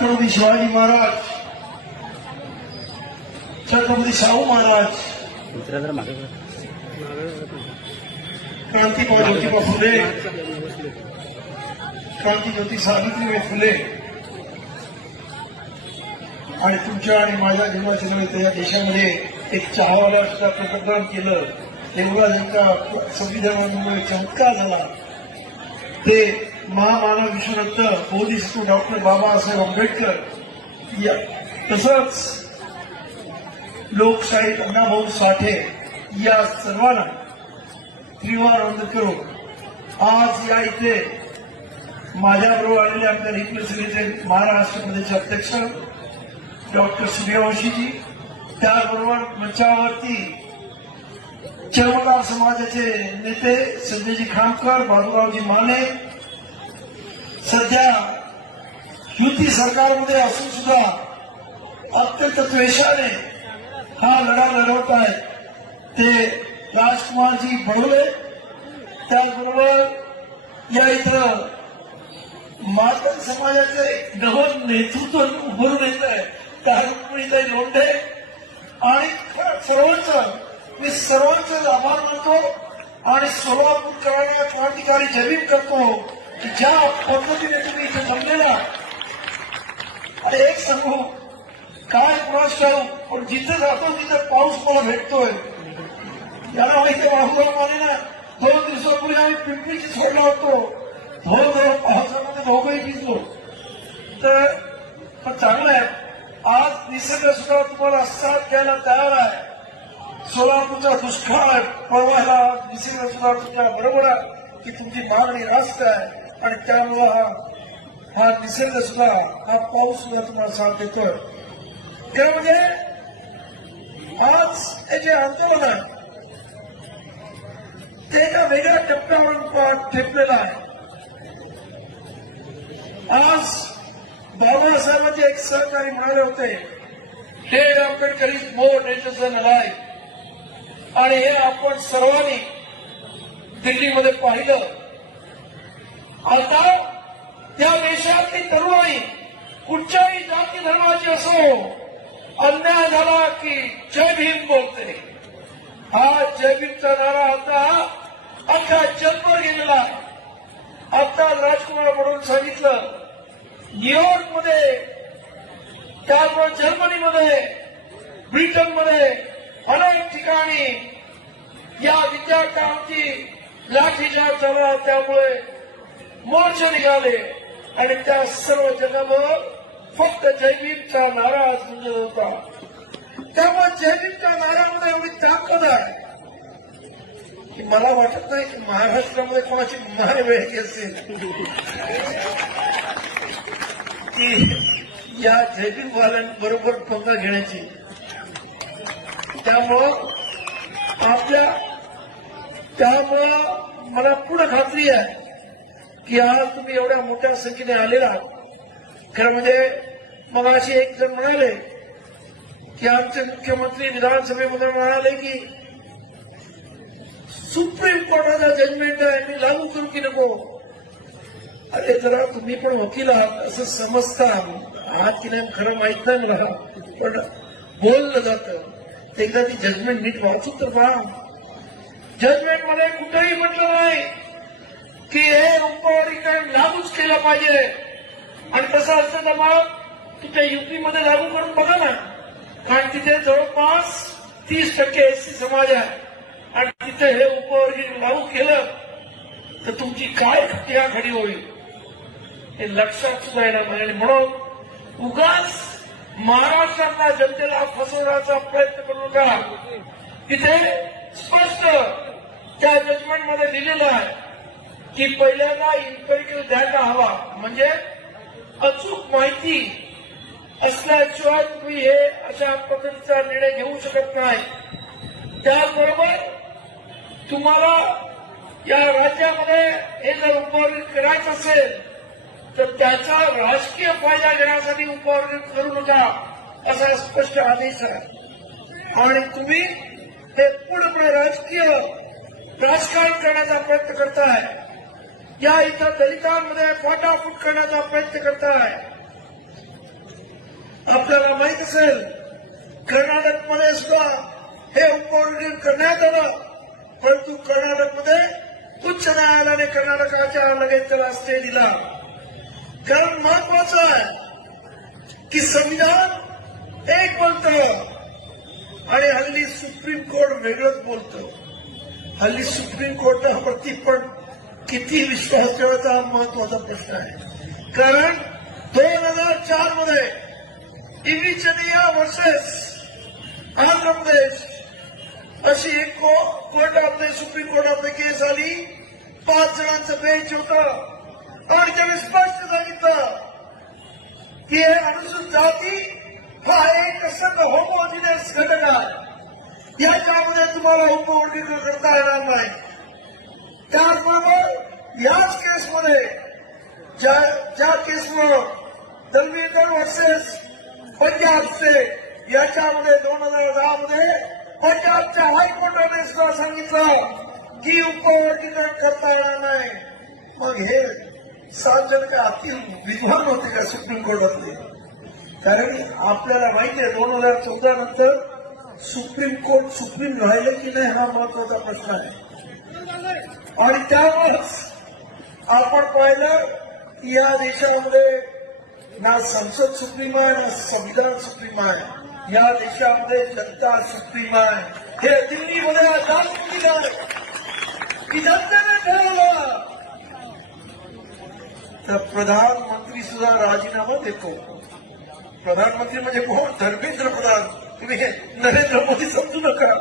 छत्रपती शिवाजी महाराज, छत्रपती शाहू महाराज, क्रांतिमान ज्योतिबा फुले, क्रांतिज्योती सावित्रीबाई फुले आणि तुमच्या आणि माझ्या जीवनाच्या निमित्त या देशामध्ये एक चहावाला सुद्धा प्रकरण केलं. एवढा ज्यांचा संविधानामुळे चमत्कार झाला ते महामानव विश्वरत्न बोधिसत्व डॉक्टर बाबासाहेब आंबेडकर या तसंच लोकशाहीर अण्णाभाऊ साठे या सर्वांना त्रिवार वंदन करून आज या इथे माझ्याबरोबर आलेले आमच्या रिपब्लिकचे महाराष्ट्र प्रदेशचे अध्यक्ष डॉक्टर सूर्यवंशीजी, त्याचबरोबर मंचावरती चर्मकार समाजाचे नेते संजयजी खामकर, बाबूरावजी माने सध्या युती सरकारमध्ये असून सुद्धा अत्यंत द्वेषाने हा लढा लढवत आहेत ते राजकुमारजी बडोले, त्याचबरोबर या इथं मातंग समाजाचे नवं नेतृत्व उभरून येत आहे त्या रुक्मिणीताई लोंढे आणि मी सर्वांचे आभार मानतो आणि सोलापूरकरांना क्रांतिकारी जमीन करतो की ज्या पद्धतीने तुम्ही इथे जमलेला. आणि एक सांगू काय प्रवास करू पण जिथे जातो तिथे पाऊस मला भेटतोय. याला माहिती बाबूराव माने ना 2 दिवसापूर्वी आम्ही पिंपरीची सोडला होतो, धोधो पावसामध्ये दोघंही भिजलो. तर चांगलं आहे आज निसर्ग सुद्धा तुम्हाला साथ द्यायला तयार आहे. सोलापूरचा दुष्काळ पळवायला निसर्ग सुद्धा तुमच्या बरोबर आहे की तुमची मागणी रास्त आहे आणि त्यामुळं हा निसर्ग सुद्धा हा पाऊस सुद्धा तुम्हाला साथ देतोय. खरं म्हणजे आज हे जे आंदोलन आहे ते एका वेगळ्या टप्प्यावरून ठेपलेलं आहे. आज बाबासाहेबांचे एक सहकारी म्हणाले होते dead Ambedkar is more dangerous than alive. आणि हे आपण सर्वांनी दिल्लीमध्ये पाहिलं. आता त्या देशातली तरुणाई कुठच्याही जाती धर्माची असो अन्याय झाला की जय भीम बोलते. हा जय भीमचा नारा आता अख्खा जगभर गेलेला आहे. आता राजकुमार म्हणून सांगितलं न्यूयॉर्कमध्ये, त्याचबरोबर जर्मनीमध्ये, ब्रिटनमध्ये अनेक ठिकाणी या विद्यार्थ्यांची लाठीचार्ज झाला. त्यामुळे मोर्चे निघाले आणि त्या सर्व जगावर फक्त जयभीमचा नारा गुंजत होता. त्यामुळे जयभीमच्या नाऱ्यामध्ये एवढी ताकद आहे की मला वाटत नाही की महाराष्ट्रामध्ये कोणाची मार वेळी असेल की या जयभीमवाल्यांबरोबर पंगा घेण्याची. त्यामुळं मला पूर्ण खात्री आहे की आज तुम्ही एवढ्या मोठ्या संख्येने आलेला आहात. खरं म्हणजे मग अशी एक जण म्हणाले की आमचे मुख्यमंत्री विधानसभेमध्ये म्हणाले की सुप्रीम कोर्टाचा जजमेंट आहे मी लागू करू की नको. अरे जरा तुम्ही पण वकील आहात असं समजता आहात की नाही खरं माहित नाही मला, पण बोललं जातं. एकदा ती जजमेंट नीट वाचून तर पहा. जजमेंट मध्ये कुठेही म्हटलं नाही की हे उपवर्गीकरण लागूच केलं पाहिजे. आणि तसं असतं तर मग तिथे युपीमध्ये लागू करून बघा ना, कारण तिथे जवळपास 30% एससी समाज आहे आणि तिथे हे उपवर्गीकरण लागू केलं तर तुमची काय खडी होईल हे लक्षात सुद्धा येणार नाही. आणि म्हणून उगाच महाराष्ट्रातल्या जनतेला फसवण्याचा प्रयत्न करू नका. तिथे स्पष्ट त्या जजमेंटमध्ये लिहिलेलं आहे की पहिल्यांदा इन्क्वायरी द्यायला हवा, म्हणजे अचूक माहिती असल्याशिवाय तुम्ही हे अशा पद्धतीचा निर्णय घेऊ शकत नाही. त्याचबरोबर तुम्हाला या राज्यामध्ये हे जर उपवर्ग करायचं असेल तर त्याचा राजकीय फायदा घेण्यासाठी उपवर्ग करू नका असा स्पष्ट आदेश आहे. आणि तुम्ही हे पूर्णपणे राजकीय राजकारण करण्याचा प्रयत्न करताय. या इथं दलितांमध्ये फाटाफूट करण्याचा प्रयत्न करताय. आपल्याला माहित असेल कर्नाटकमध्ये सुद्धा हे उपवर्गीकरण करण्यात आलं, परंतु कर्नाटकमध्ये उच्च न्यायालयाने कर्नाटकाच्या लगेच त्याला स्टे दिला. कारण महत्वाचं आहे की संविधान एक बोलतं आणि हल्ली सुप्रीम कोर्ट वेगळंच बोलतं. हल्ली सुप्रीम कोर्टावरती पण किती विश्वास ठेवायचा हा महत्वाचा प्रश्न आहे. कारण 2004 मध्ये इविचनिया वर्सेस आंध्र प्रदेश अशी एक कोर्टामध्ये सुप्रीम कोर्टामध्ये केस आली. 5 जणांचं बेंच होतं आणि त्याने स्पष्ट सांगितलं की हे अनुसूचित जाती हा एक असं होमोजिनियस घटक आहे, याच्यामध्ये तुम्हाला उपवर्गीकरण करता येणार नाही. त्याचबरोबर याच केसमध्ये ज्या केसमुळे दलवीर वर्सेस पंजाब स्टेट याच्यामध्ये 2010 मध्ये पंजाबच्या हायकोर्टाने सुद्धा सांगितलं की उपवर्गीकरण करता येणार नाही. मग हे 7 जण काय अति विद्वान होते का सुप्रीम कोर्टातले? कारण आपल्याला माहिती आहे 2014 नंतर सुप्रीम कोर्ट सुप्रीम राहिलं की नाही हा महत्वाचा प्रश्न आहे. आणि त्यामुळेच आपण पाहिलं की या देशामध्ये ना संसद सुप्रीम आहे ना संविधान सुप्रीम आहे. या देशामध्ये जनता सुप्रीम आहे. हे दिल्लीमध्ये दाखवून दिलं की जनतेने ठरवलं तर प्रधानमंत्री सुद्धा राजीनामा देतो. प्रधानमंत्री म्हणजे कोण? धर्मेंद्र प्रधान. तुम्ही नरेंद्र मोदी समजू नका,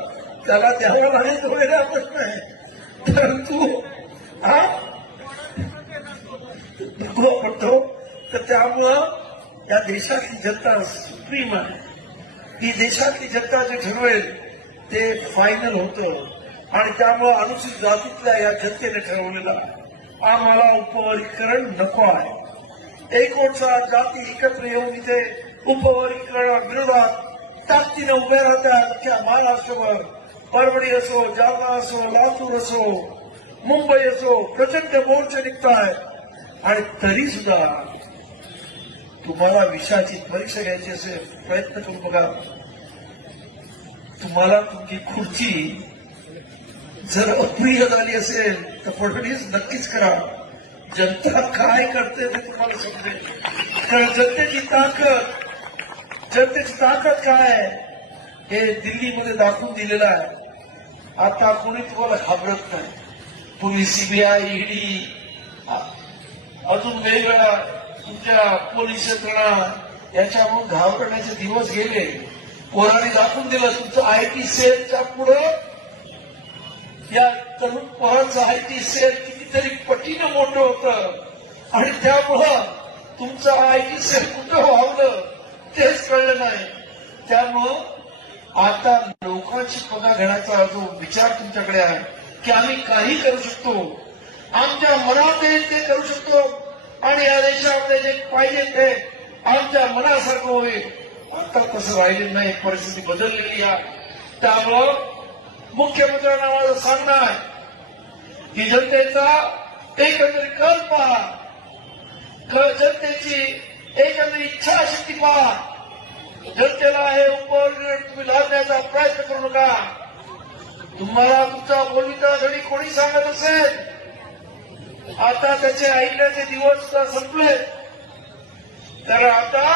त्याला द्यावा लागेल तो वेगळा प्रश्न आहे. परंतु म्हणतो तर त्यामुळं या देशातली जनता सुप्रीम आहे. ही देशातली जनता जे ठरवेल ते फायनल होतं आणि त्यामुळं अनुसूचित जातीतल्या या जनतेने ठरवलेलं आम्हाला उपवर्गीकरण नको आहे. एकोणचा जाती एकत्र येऊन इथे उपवर्गीकरणाविरोधात ताकदीने उभ्या राहतात. अख्ख्या महाराष्ट्रभर परभणी असो, जालना असो, लातूर असो, मुंबई असो प्रचंड मोर्चे निघतायत. आणि तरी सुद्धा तुम्हाला विषयाची परीक्षा घ्यायची असेल प्रयत्न करून बघा. तुम्हाला तुमची खुर्ची जर अप्रिय झाली असेल तर फडणवीस नक्कीच करा. जनता काय करते ते तुम्हाला समजेल. कारण जनतेची ताकद काय आहे हे दिल्लीमध्ये दाखवून दिलेलं आहे. आता कोणी तुम्हाला घाबरत नाही. पूर्वी सीबीआय, ईडी अजून वेगळ्या तुमच्या पोलीस यंत्रणा याच्यामुळे घाबरण्याचे दिवस गेले. पोरांनी दाखवून दिलं तुमचं आयटी सेलच्या पुढं या तरुण पोरांचं आयटी सेल कितीतरी पटीनं मोठं होतं आणि त्यामुळं तुमचं आयटी सेल कुठं व्हावलं तेच कळलं नाही. त्यामुळं आता लोकांची पगार घेण्याचा जो विचार तुमच्याकडे आहे की आम्ही काही करू शकतो, आमच्या मनात येईल ते करू शकतो आणि या देशामध्ये जे पाहिजे ते आमच्या मनासारखं होईल, आता तसं राहिलेलं नाही. परिस्थिती बदललेली आहे. त्यामुळं मुख्यमंत्र्यांना माझं सांगणं आहे की जनतेचा एकंदरीत कल पहा, जनतेची एकंदरीत इच्छाशक्ती पहा. जनतेला हे उपवर्गीकरण तुम्ही लादण्याचा प्रयत्न करू नका. तुम्हाला तुमचा बोलणीचा जरी कोणी सांगत असेल आता त्याचे ऐकण्याचे दिवस संपले. तर आता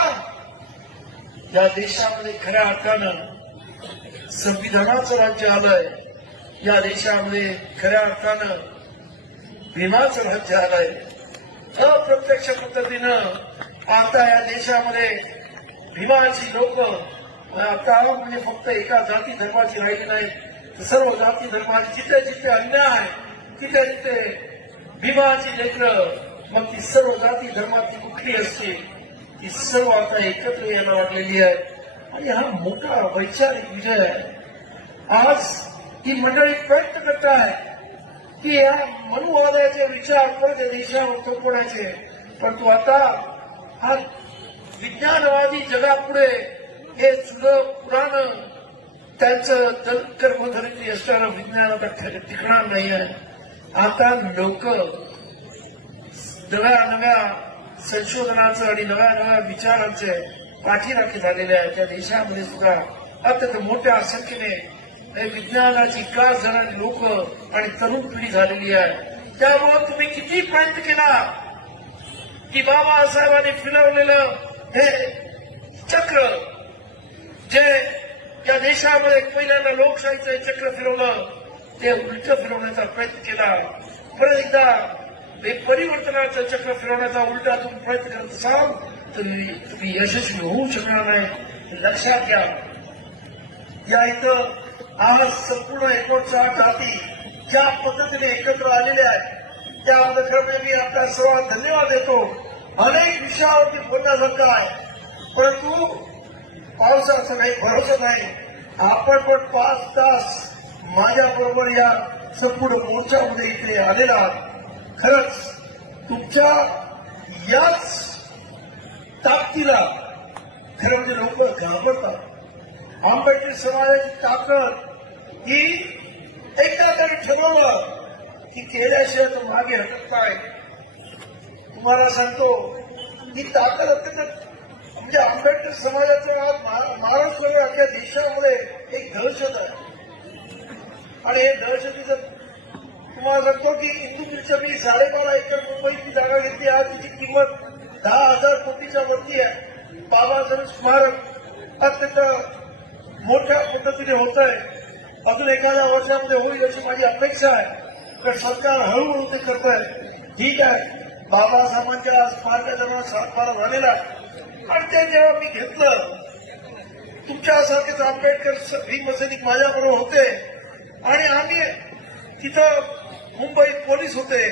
या देशामध्ये खऱ्या अर्थानं संविधानाचं राज्य आलंय. या देशामध्ये खऱ्या अर्थानं भीमाचं राज्य आलंय. अप्रत्यक्ष पद्धतीनं आता या देशामध्ये भीमाची लोक आता म्हणजे फक्त एका जाती धर्माची राहिली नाही तर सर्व जाती धर्माची जिथे जिथे अन्याय तिथे तिथे भीमाची लेकरं, मग ती सर्व जाती धर्माची कुठली असते ती सर्व आता एकत्र यायला लागलेली आहे. आणि हा मोठा वैचारिक विजय आहे. आज ही मंडळी प्रयत्न करत आहे की या मनुवादाचे विचार परत देशावर थोपवण्याचे, परंतु आता हा विज्ञानवादी जगापुढे हे जुनं पुराण त्यांचं कर्मधरित्री असणारं विज्ञान आता टिकणार नाही आहे. आता लोक नव्या नव्या संशोधनाचं आणि नव्या नव्या विचारांचे पाठीराखी झालेल्या आहे. त्या देशामध्ये सुद्धा अत्यंत मोठ्या संख्येने विज्ञानाची कास जाणारी लोक आणि तरुण पिढी झालेली आहे. त्यामुळे तुम्ही किती प्रयत्न केला की बाबासाहेबांनी फिरवलेलं हे चक्र, जे या देशामध्ये पहिल्यांदा लोकशाहीचं चक्र फिरवलं, ते उलट फिरवण्याचा प्रयत्न केला. परत एकदा हे परिवर्तनाचं चक्र फिरवण्याचा उलटा तुम्ही प्रयत्न करत असाल तर तुम्ही यशस्वी होऊ शकणार नाही. लक्षात घ्या. या इथं आज संपूर्ण 59 जाती ज्या पद्धतीने एकत्र आलेल्या आहेत त्यामध्ये खरं मी आपल्या सर्वांना धन्यवाद देतो. अनेक विषयावरती बोलण्यासारखं आहे, परंतु पावसाचा काही भरोसा नाही. आपण पण 5 तास माझ्या बरोबर या संपूर्ण मोर्चामध्ये इथे आलेला आहात. खरंच तुमच्या याच ताकदीला खरं म्हणजे लोक घाबरतात. आंबेडकर समाजाची ताकद ही एकदा तरी ठरवलं की केल्याशिवाय तो मागे हटत नाही. तुम्हाला सांगतो ही ताकद अत्यंत म्हणजे आंबेडकर समाजाचं आज महाराष्ट्र अख्ख्या देशामध्ये एक दहशत आहे. आणि हे दहशतीचं तुम्हाला सांगतो की इंदुमिलच्या मी 12.5 एकर मुंबईची जागा घेतली. आज तिची किंमत 10,000 कोटीच्या वरती आहे. बाबासाहेब स्मारक अत्यंत मोठ्या पद्धतीने होत आहे. अजून एखाद्या वर्षामध्ये होईल अशी माझी अपेक्षा आहे. तर सरकार हळूहळू ते करत आहे. ठीक आहे, बाबासाहेबांच्या स्मारकाचा 7-12 झालेला आहे. आणि ते जेव्हा मी घेतलं, तुमच्यासारखेच आंबेडकर भीमसैनिक माझ्याबरोबर होते आणि आम्ही तिथं मुंबईत पोलीस होते,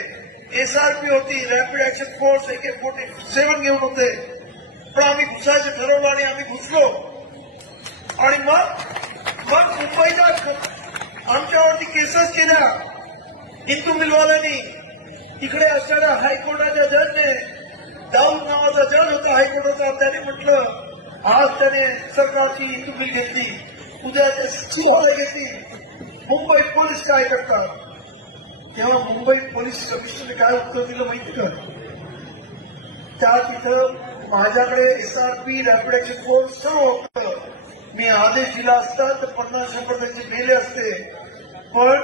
SRP होती, रॅपिड ऍक्शन फोर्स, AK-47 घेऊन होते. पण आम्ही घुसायचं ठरवलं आणि आम्ही घुसलो. आणि मग मुंबईला आमच्यावरती केसेस केल्या हिंदू मिलवाल्यांनी. तिकडे असणाऱ्या हायकोर्टाच्या जजने, दाऊद नावाचा जज होता हायकोर्टाचा, त्याने म्हटलं आज त्याने सरकारची हिंदू मिल घेतली, उद्या त्याची वाळे घेतली. मुंबई पोलीस काय करतात? तेव्हा मुंबई पोलीस कमिशनरने काय उत्तर दिलं माहिती का? त्या तिथं माझ्याकडे SRP, रॅपिड ऍक्शन फोर्स सर्व होतं. मी आदेश दिला असता तर 50-100 त्यांचे मेले असते. पण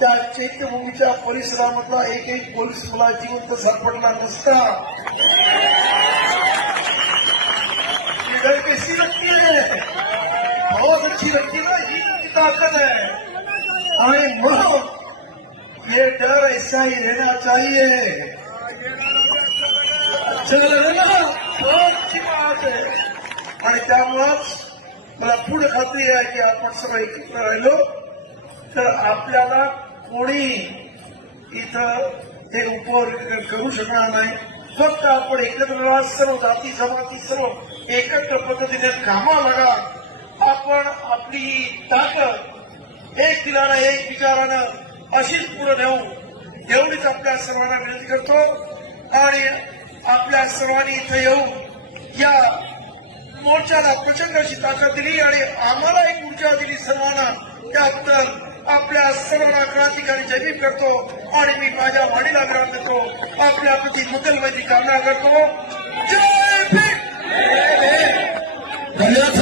त्या चैत्यभूमीच्या परिसरामधला एकही पोलीस मला जिवंत सापडला नसता. कशी रखी है, बहुत अच्छी रखी ना, ही ताकत है. आणि मग ये डर ऐसा ही रहना चाहिए. बहुत अच्छी बात है. आणि त्यामुळंच मला पूर्ण खात्री आहे की आपण सगळे एकत्र राहिलो तर आपल्याला कोणी इथं हे उपवर्ग करू शकणार नाही. फक्त आपण एकत्र राहा, सर्व जाती जमाती सर्व एकत्र पद्धतीने कामा लागा. आपण आपली ताकद एक दिलानं एक विचारानं अशीच पुढे नेऊ, एवढीच आपल्या सर्वांना विनंती करतो. आणि आपल्या सर्वांनी इथं येऊन या मोर्चाला प्रचंड अशी ताकद दिली आणि आम्हाला एक ऊर्जा दिली सर्वांना. त्याबद्दल आपल्या सर्वांना क्रांतिकारी जय भीम करतो आणि मी माझ्या वाणीला विराम देतो. आपल्या प्रति मंगलमयची कामना करतो. जय भीम. धन्यवाद.